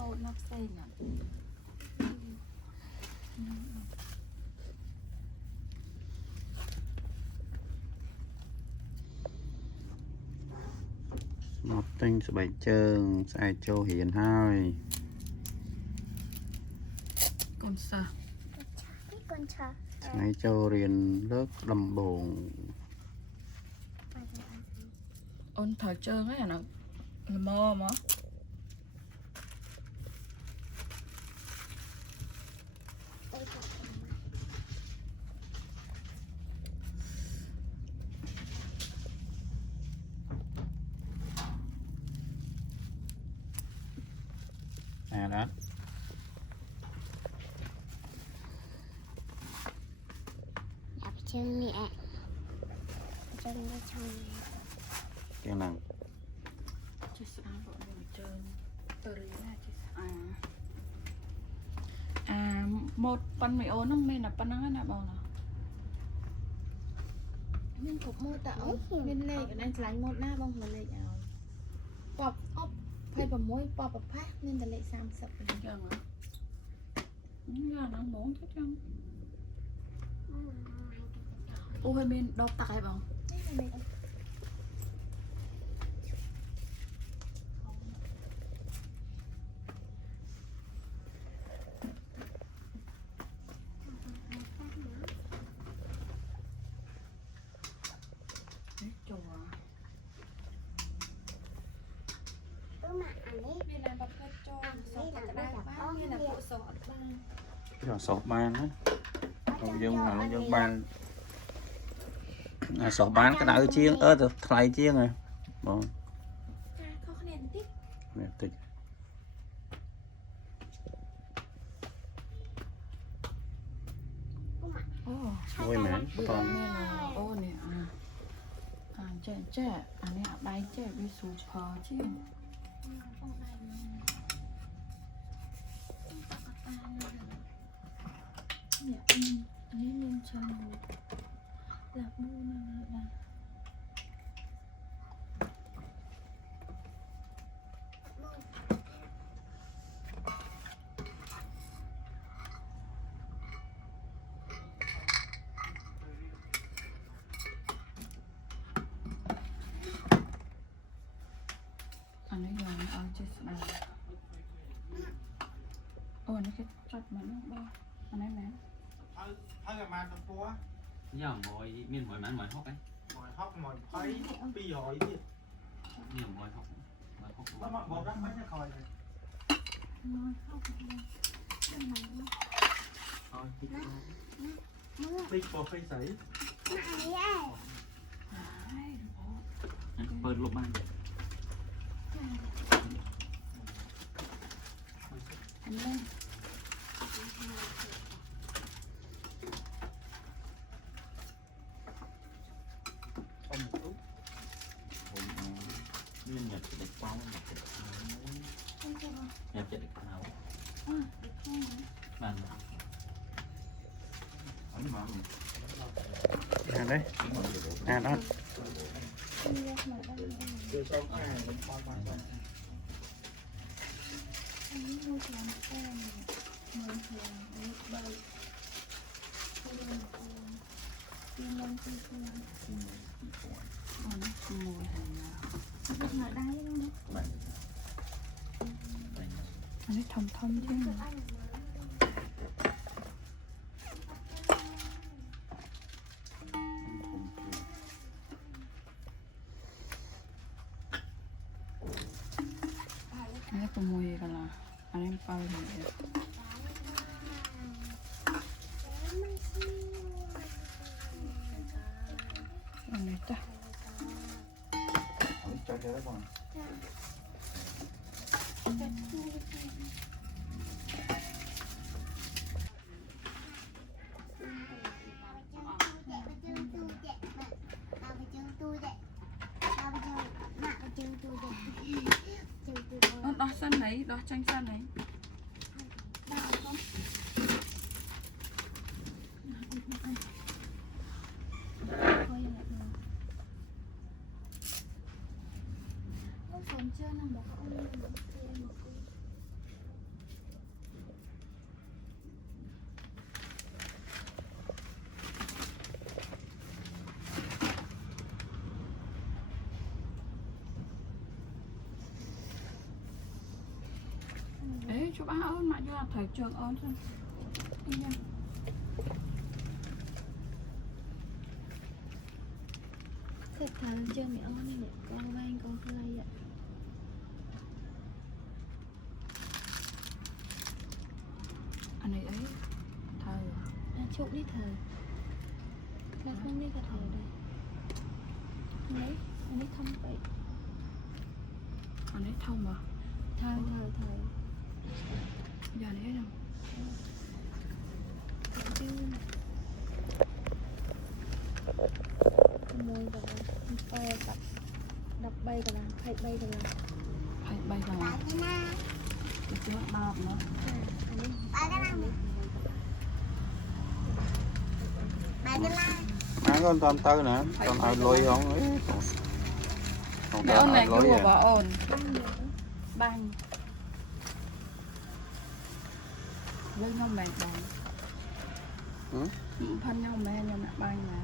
màu nắp xanh à. một tinh sẽ bảy chương sai châu hiền hai Con sao? con chó sai châu riêng lớp đầm bồn Ôn thở trơn ấy à nó là mò mà. à đó đạp chân mẹ chân đi chân cái nào Chị sẽ ăn bọn mình trơn. Từ đấy là chị sẽ một phần mì ôn không nên là phần năng là bao nào. Mình cũng mua tao mình lệ cái này lạnh một na bông mình lệ ảo pop ốp phải bầm môi pop bập phát nên là lệ sam sập Chẳng hả? Là nó muốn chứ chẳng. Ôi mình đọc tạc hay không? Nên là bật hết cho sọt cái đai ba nên là bộ sọt ba cái sọt ban á nội dung là nội dung ban sọt bán cái nào chiên thay chiên rồi bon có cái nền tích nè tích ôi mẹ con Ô nè trẻ anh ấy đáy trẻ với số phở chứ. Anh ấy lên chân là bu là anh ấy làm ở trên này. Ôi nó cái chặt mà nó bao anh ấy mẹ thôi là mà tụi cô giờ mọi miền mọi mảnh mọi hốc ấy mọi hóc mọi thấy bây giờ đi nhiều mọi hốc nó mặc bộ rắn mấy cái khòi này thôi đi bộ phi sĩ ปิดลมบ้าง anh lên không một chút miền nhật để bao nhật để nào bàn đấy đó từ sau cái mình coi anh ấy thầm thầm chứ anh ấy cùng mùi cả là anh em bao gì anh ấy ta cho đấy con đó sân này đó tranh sân này còn chưa nằm một chụp áo mà cho thời trường ơn thôi đi nha Thật thà chơi mẹ ơi này con bay con play ạ. anh này ấy thời Chụp đi thời. Là không đi cả thời đây. Đấy, anh ấy không vậy. anh ấy thông mà Thời. giờ này đâu Chứ môi vào bay cả đập bay cả là hay bay cả là phải bay vào Bà cái na. được chưa bao nữa Bà cái na. Bà cái na. má con toàn tư nè con ai lôi không ấy còn mẹ toàn ôn ai này lôi kêu à bà ôn băng nữa. banh với nhau mẹ bóng Ừ? phân nhau mẹ nhau mẹ banh mà